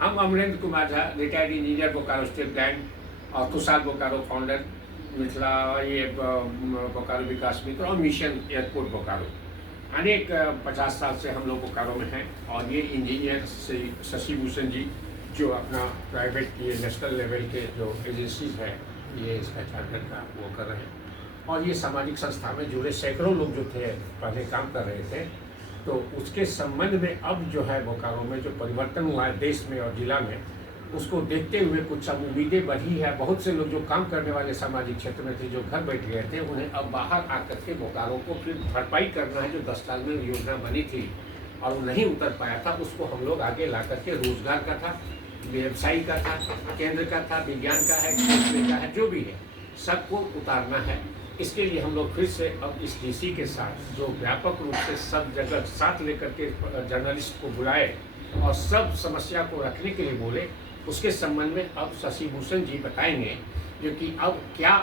हम Amrendra Kumar Jha, retired engineer, Bokaro State Bank, और Kushal Bokaro founder, Mithila ये बोकारो विकास मित्र और मिशन एयरपोर्ट बोकारो। अनेक 50 साल से हम लोग बोकारो में हैं। और ये इंजीनियर शशि भूषण जी जो अपना प्राइवेट ये नेशनल लेवल के जो एजेंसीज है ये इसका चार्टर का वो कर रहे हैं। और ये सामाजिक संस्था में जुड़े सैकड़ों लोग जो थे पहले काम कर रहे थे, तो उसके संबंध में अब जो है बोकारो में जो परिवर्तन हुआ है देश में और जिला में, उसको देखते हुए कुछ सब उम्मीदें बढ़ी है। बहुत से लोग जो काम करने वाले सामाजिक क्षेत्र में थे, जो घर बैठ गए थे, उन्हें अब बाहर आकर के बोकारो को फिर भरपाई करना है। जो 10 साल में योजना बनी थी और वो नहीं उतर पाया था, उसको हम लोग आगे ला करके रोजगार का था, व्यवसायी का था, केंद्र का था, विज्ञान का है, एक्सप्रेसवे का है, जो भी है सबको उतारना है। इसके लिए हम लोग फिर से अब इस डीसी के साथ जो व्यापक रूप से सब जगह साथ लेकर के जर्नलिस्ट को बुलाए और सब समस्या को रखने के लिए बोले, उसके संबंध में अब शशि भूषण जी बताएंगे जो कि अब क्या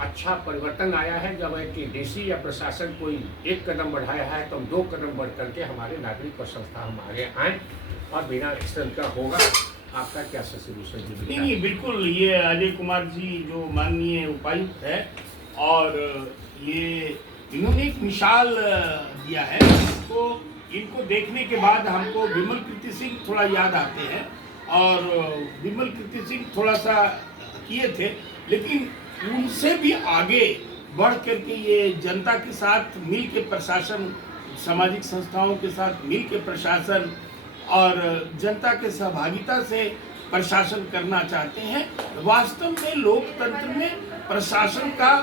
अच्छा परिवर्तन आया है। जब एक डीसी या प्रशासन कोई एक कदम बढ़ाया है तो हम 2 कदम बढ़ करके हमारे नागरिक और संस्था हम आगे आएँ और बिना एक्सीडेंट का होगा। आपका क्या शशि भूषण जी? नहीं, बिल्कुल। ये अजय कुमार जी जो माननीय उपायुक्त है, और ये इन्होंने एक मिसाल दिया है, तो इनको देखने के बाद हमको विमल कीर्ति सिंह थोड़ा याद आते हैं। और विमल कीर्ति सिंह थोड़ा सा किए थे, लेकिन उनसे भी आगे बढ़ करके ये जनता के साथ मिल के प्रशासन, सामाजिक संस्थाओं के साथ मिल के प्रशासन और जनता के सहभागिता से प्रशासन करना चाहते हैं। वास्तव में लोकतंत्र में प्रशासन का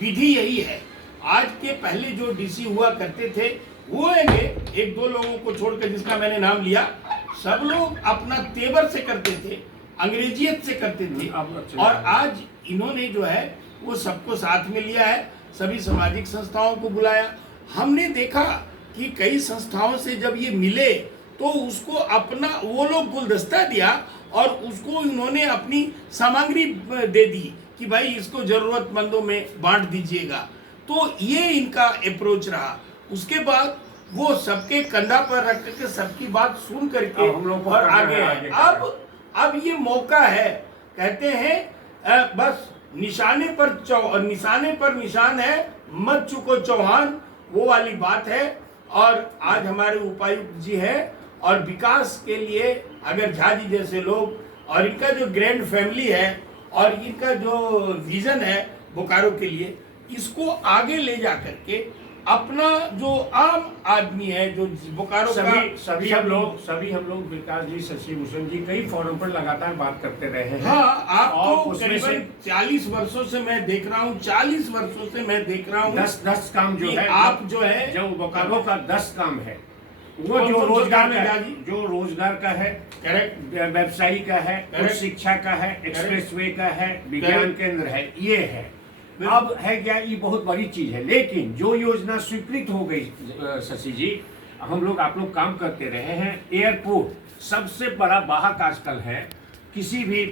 विधि यही है। आज के पहले जो डीसी हुआ करते थे वो एक दो लोगों को छोड़कर, जिसका मैंने नाम लिया, सब लोग अपना तेवर से करते थे, अंग्रेजियत से करते थे। और आज इन्होंने जो है वो सबको साथ में लिया है, सभी सामाजिक संस्थाओं को बुलाया। हमने देखा कि कई संस्थाओं से जब ये मिले तो उसको अपना वो लोग गुलदस्ता दिया और उसको इन्होंने अपनी सामग्री दे दी कि भाई इसको जरूरतमंदों में बांट दीजिएगा। तो ये इनका अप्रोच रहा। उसके बाद वो सबके कंधा पर रख करके सबकी बात सुन करके हम लोग और आगे आए। अब ये मौका है, कहते हैं बस निशाने पर निशान है, मत चुको चौहान, वो वाली बात है। और आज हमारे उपायुक्त जी है, और विकास के लिए अगर झा जी जैसे लोग और इनका जो ग्रैंड फैमिली है और इनका जो विजन है बोकारो के लिए, इसको आगे ले जा करके अपना जो आम आदमी है, जो बोकारो सभी हम लोग विकास जी, शशि भूषण जी कई फोरम पर लगातार बात करते रहे हैं। हाँ, आपको करीबन 40 वर्षों से मैं देख रहा हूँ, 40 वर्षों से मैं देख रहा हूँ 10 काम जो है, आप जो है जो बोकारो का 10 काम है, वो जो रोजगार का है, करेक्ट, व्यवसायी का है, उच्च शिक्षा का है, एक्सप्रेसवे का है, विज्ञान केंद्र है, ये है। अब है क्या, ये बहुत बड़ी चीज है। लेकिन जो योजना स्वीकृत हो गई शशि जी, हम लोग आप लोग काम करते रहे हैं। एयरपोर्ट सबसे बड़ा वाहक आजकल है किसी भी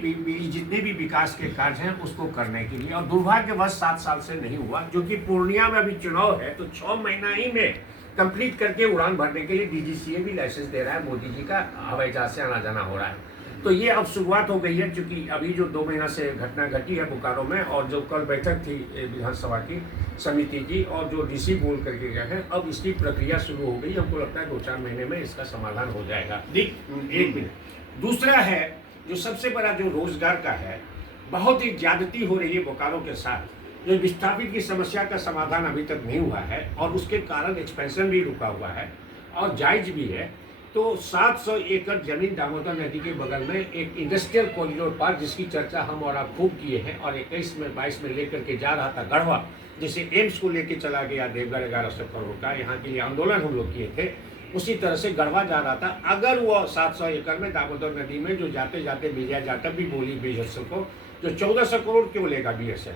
जितने भी विकास के कार्य हैं उसको करने के लिए, और दुर्भाग्यवश 7 साल से नहीं हुआ। जो कि पूर्णिया में अभी चुनाव है तो 6 महीना ही में कंप्लीट करके उड़ान भरने के लिए डीजीसीए भी लाइसेंस दे रहा है। मोदी जी का हवाई जहाज से आना जाना हो रहा है। तो ये अब शुरुआत हो गई है, क्योंकि अभी जो 2 महीना से घटना घटी है बोकारो में, और जो कल बैठक थी विधानसभा की समिति की, और जो डीसी बोल करके गए हैं, अब इसकी प्रक्रिया शुरू हो गई। हमको लगता है 2-4 महीने में इसका समाधान हो जाएगा। एक मिनट। दूसरा है जो सबसे बड़ा जो रोजगार का है, बहुत ही ज्यादती हो रही है बोकारो के साथ। जो विस्थापित की समस्या का समाधान अभी तक नहीं हुआ है, और उसके कारण एक्सपेंशन भी रुका हुआ है और जायज भी है। तो 700 एकड़ जमीन दामोदर नदी के बगल में एक इंडस्ट्रियल कॉरिडोर पार्क, जिसकी चर्चा हम और आप खूब किए हैं, और 21 में 22 में लेकर के जा रहा था गढ़वा, जैसे एम्स को लेके चला गया देवगढ़ 1100 करोड़ का, यहाँ के लिए आंदोलन हम लोग किए थे, उसी तरह से गढ़वा जा रहा था। अगर वो 700 एकड़ में दामोदर नदी में जो जाते जाते विजया जाटव भी बोली बीएसएल को, जो 1400 करोड़ क्यों लेगा बीएसएल,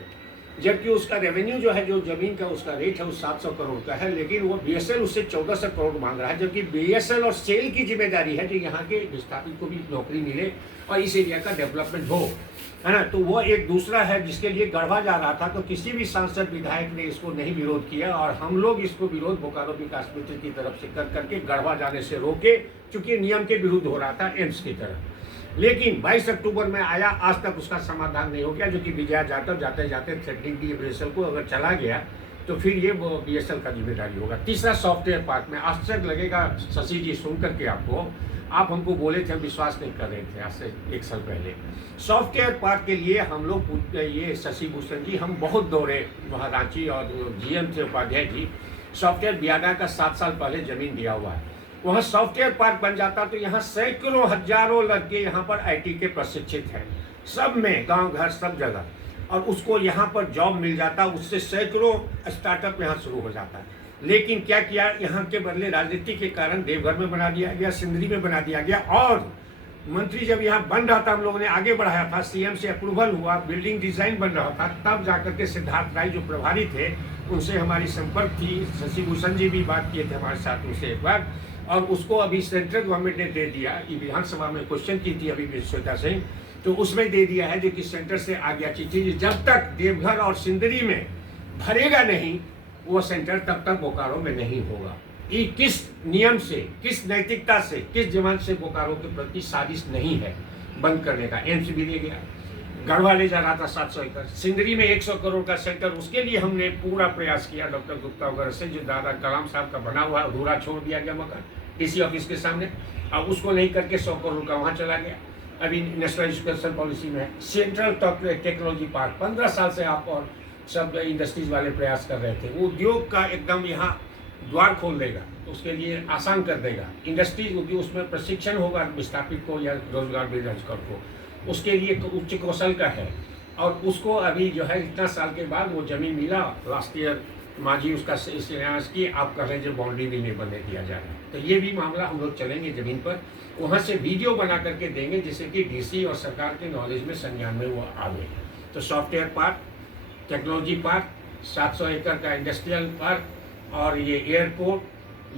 जबकि उसका रेवेन्यू जो है, जो जमीन का उसका रेट है वो 700 करोड़ का है, लेकिन वो बीएसएल उससे 1400 करोड़ मांग रहा है। जबकि बीएसएल और सेल की जिम्मेदारी है कि यहाँ के विस्थापित को भी नौकरी मिले और इस एरिया का डेवलपमेंट हो, है ना। तो वो एक दूसरा है जिसके लिए गढ़वा जा रहा था। तो किसी भी सांसद विधायक ने इसको नहीं विरोध किया, और हम लोग इसको विरोध बोकारो विकास मित्र की तरफ से कर करके गढ़वा जाने से रोके, चूंकि नियम के विरुद्ध हो रहा था एम्स की तरफ। लेकिन 22 अक्टूबर में आया, आज तक उसका समाधान नहीं हो गया, जो कि विजया जाटव जाते जाते थ्रेटनिंग की बीएसएल को, अगर चला गया तो फिर ये वो बीएसएल का जिम्मेदारी होगा। तीसरा सॉफ्टवेयर पार्क में आश्चर्य लगेगा शशि जी सुन करके आपको, आप हमको बोले थे, हम विश्वास नहीं कर रहे थे आज से 1 साल पहले। सॉफ्टवेयर पार्क के लिए हम लोग, ये शशि भूषण जी, हम बहुत दौड़े वहाँ रांची, और जीएम थे उपाध्याय जी, सॉफ्टवेयर बियागा का 7 साल पहले जमीन दिया हुआ है, वहाँ सॉफ्टवेयर पार्क बन जाता तो यहाँ सैकड़ों हजारों लड़के यहाँ पर आईटी के प्रशिक्षित हैं, सब में, गांव घर सब जगह, और उसको यहाँ पर जॉब मिल जाता, उससे सैकड़ों स्टार्टअप यहाँ शुरू हो जाता है। लेकिन क्या किया, यहाँ के बदले राजनीति के कारण देवघर में बना दिया गया, सिंदरी में बना दिया गया, और मंत्री जब यहाँ बन रहा था, हम लोगों ने आगे बढ़ाया था, सीएम से अप्रूवल हुआ, बिल्डिंग डिजाइन बन रहा था, तब जाकर के सिद्धार्थ राय जो प्रभारी थे उनसे हमारी संपर्क थी, शशि भूषण जी भी बात किए थे हमारे साथ उनसे एक बार, और उसको अभी सेंट्रल गवर्नमेंट ने दे दिया। ये विधानसभा में क्वेश्चन की थी अभी श्वेता सिंह, तो उसमें दे दिया है, जो कि सेंटर से आ गया चिट्ठी, जब तक देवघर और सिंदरी में भरेगा नहीं वो सेंटर, तब तक बोकारो में नहीं होगा। ये किस नियम से, किस नैतिकता से, किस जवान से बोकारो के प्रति साजिश नहीं है बंद करने का। एम्स भी ले गया, गढ़वा ले जा रहा था 700 एकड़, सिंदरी में 100 करोड़ का सेंटर, उसके लिए हमने पूरा प्रयास किया डॉक्टर गुप्ता वगैरह से, जो दादा कलाम साहब का बना हुआ अधूरा छोड़ दिया गया मकान डीसी ऑफिस के सामने, अब उसको नहीं करके 100 करोड़ का वहाँ चला गया। अभी नेशनल एजुकेशन पॉलिसी में है सेंट्रल टेक्नोलॉजी पार्क, 15 साल से आप और सब इंडस्ट्रीज वाले प्रयास कर रहे थे, वो उद्योग का एकदम यहाँ द्वार खोल देगा, उसके लिए आसान कर देगा। इंडस्ट्रीज उद्योग, उसमें प्रशिक्षण होगा विस्थापित को या रोजगार बेरोजगार को, उसके लिए उच्च कौशल का है, और उसको अभी जो है इतना साल के बाद वो जमीन मिला, लास्ट ईयर मांझी उसका शिलान्यास की, आप कह रहे हैं जो बाउंड्री भी नहीं बनने दिया जा रहा है, तो ये भी मामला हम लोग चलेंगे जमीन पर, वहाँ से वीडियो बना करके देंगे, जिससे कि डीसी और सरकार के नॉलेज में संज्ञान में वो आवे। तो सॉफ्टवेयर पार्क, टेक्नोलॉजी पार्क, 700 एकड़ का इंडस्ट्रियल पार्क और ये एयरपोर्ट,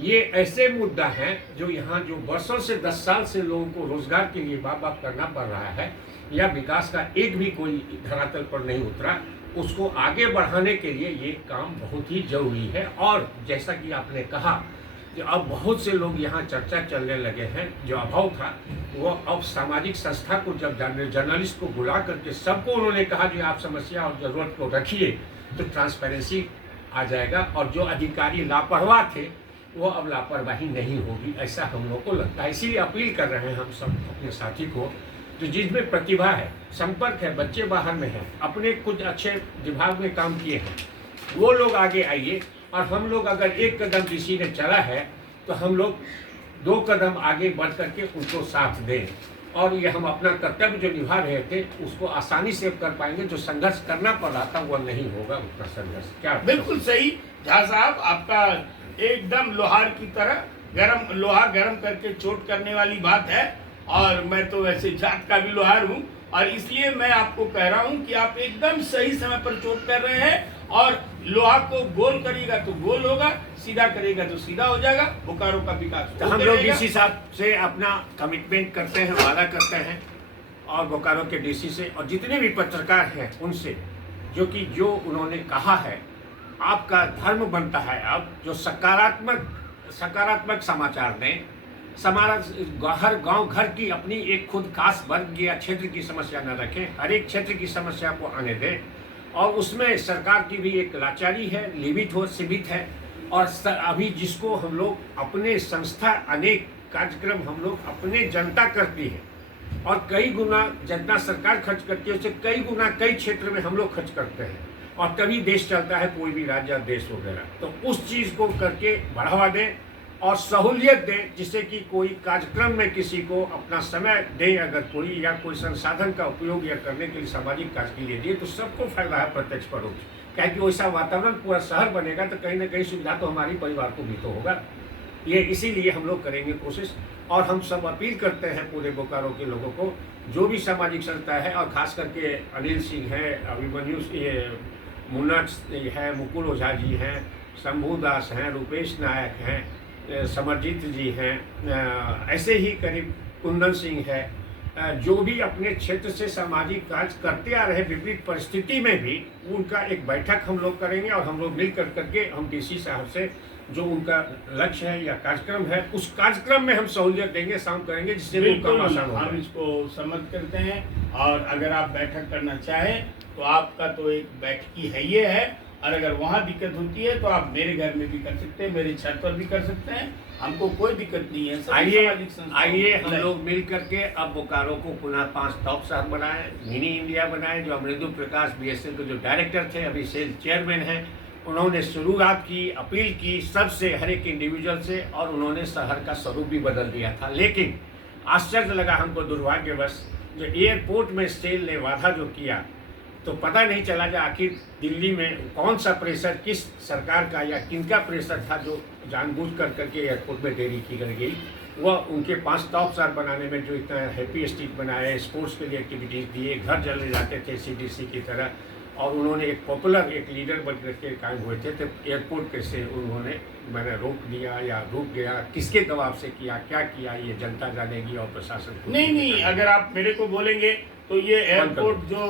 ये ऐसे मुद्दा हैं जो यहाँ जो वर्षों से 10 साल से लोगों को रोजगार के लिए बाप करना पड़ रहा है, या विकास का एक भी कोई धरातल पर नहीं उतरा, उसको आगे बढ़ाने के लिए ये काम बहुत ही जरूरी है। और जैसा कि आपने कहा कि अब बहुत से लोग यहाँ चर्चा चलने लगे हैं, जो अभाव था वो अब सामाजिक संस्था को, जब जर्नलिस्ट को बुला करके सबको उन्होंने कहा कि आप समस्या और ज़रूरत को रखिए, तो ट्रांसपेरेंसी आ जाएगा, और जो अधिकारी लापरवाह थे वो अब लापरवाही नहीं होगी, ऐसा हम लोग को लगता है। इसीलिए अपील कर रहे हैं हम सब अपने साथी को, जो जिसमें प्रतिभा है, संपर्क है, बच्चे बाहर में हैं, अपने कुछ अच्छे विभाग में काम किए हैं, वो लोग आगे आइए, और हम लोग अगर 1 कदम डीसी ने चला है तो हम लोग 2 कदम आगे बढ़ करके उनको साथ दें, और ये हम अपना कर्तव्य जो निभा रहे थे उसको आसानी से कर पाएंगे। जो संघर्ष करना पड़ रहा था वो नहीं होगा उतना संघर्ष। क्या बिल्कुल सही झा साहब, आपका एकदम लोहार की तरह गरम, लोहा गरम करके चोट करने वाली बात है, और मैं तो वैसे जात का भी लोहार हूँ, और इसलिए मैं आपको कह रहा हूँ कि आप एकदम सही समय पर चोट कर रहे हैं, और लोहा को गोल करेगा तो गोल होगा, सीधा करेगा तो सीधा हो जाएगा, बोकारो का विकास। तो हम लोग डीसी साहब से अपना कमिटमेंट करते हैं, वादा करते हैं, और बोकारो के डीसी से और जितने भी पत्रकार हैं उनसे, जो कि जो उन्होंने कहा है, आपका धर्म बनता है अब जो सकारात्मक समाचार दें, हर गांव घर की अपनी एक खुद खास वर्ग या क्षेत्र की समस्या न रखें, हर एक क्षेत्र की समस्या को आने दें, और उसमें सरकार की भी एक लाचारी है, सीमित है, और अभी जिसको हम लोग अपने संस्था अनेक कार्यक्रम हम लोग अपने जनता करती है, और कई गुना जितना सरकार खर्च करती है उससे कई गुना कई क्षेत्र में हम लोग खर्च करते हैं, और तभी देश चलता है, कोई भी राज्य या देश वगैरह। तो उस चीज़ को करके बढ़ावा दें और सहूलियत दें, जिससे कि कोई कार्यक्रम में किसी को अपना समय दें, अगर कोई या कोई संसाधन का उपयोग या करने के लिए सामाजिक कार्य के लिए दिए, तो सबको फायदा है प्रत्यक्ष परोक्ष। क्या कि वैसा वातावरण पूरा शहर बनेगा तो कहीं ना कहीं सुविधा तो हमारी परिवार को भी तो होगा। ये इसीलिए हम लोग करेंगे कोशिश, और हम सब अपील करते हैं पूरे बोकारो के लोगों को, जो भी सामाजिक संस्था है, और खास करके अनिल सिंह है, अभिमन्यु मुन्ना है, मुकुल ओझा जी हैं, शंभू दास हैं, रूपेश नायक हैं, समरजीत जी हैं, ऐसे ही करीब कुंदन सिंह है, जो भी अपने क्षेत्र से सामाजिक कार्य करते आ रहे विपरीत परिस्थिति में भी, उनका एक बैठक हम लोग करेंगे, और हम लोग मिल करके हम डीसी साहब से जो उनका लक्ष्य है या कार्यक्रम है, उस कार्यक्रम में हम सहूलियत देंगे, शाम करेंगे, जिससे वो काम आसान हो हम जाए। इसको सम्मत करते हैं। और अगर आप बैठक करना चाहें तो आपका तो एक बैठकी है ये है, और अगर वहाँ दिक्कत होती है तो आप मेरे घर में भी कर सकते हैं, मेरे छत पर भी कर सकते हैं, हमको कोई दिक्कत नहीं है। सभी सामाजिक संस्थाओं आइए को हम लोग मिल करके अब बोकारो को पुनः 5 टॉप शहर बनाएं, मिनी इंडिया बनाएं। जो अमरेंदु प्रकाश बीएसएल के जो डायरेक्टर थे, अभी सेल चेयरमैन हैं, उन्होंने शुरुआत की, अपील की सबसे, हर एक इंडिविजुअल से, और उन्होंने शहर का स्वरूप भी बदल दिया था। लेकिन आश्चर्य लगा हमको, दुर्भाग्यवश जो एयरपोर्ट में सेल ने वादा जो किया, तो पता नहीं चला कि आखिर दिल्ली में कौन सा प्रेशर, किस सरकार का या किनका प्रेशर था जो जानबूझ कर करके एयरपोर्ट में देरी की गई। वह उनके 5 टॉप शहर बनाने में जो इतना हैप्पी स्ट्रीट बनाए, स्पोर्ट्स के लिए एक्टिविटीज़ दिए, घर जलने जाते थे सीडीसी की तरह, और उन्होंने एक पॉपुलर एक लीडर बन करके कायम हुए थे। तो एयरपोर्ट के से उन्होंने मैंने रोक दिया या रुक गया, किसके दबाव से किया, क्या किया, ये जनता जानेगी और प्रशासन को नहीं, अगर आप मेरे को बोलेंगे तो ये एयरपोर्ट जो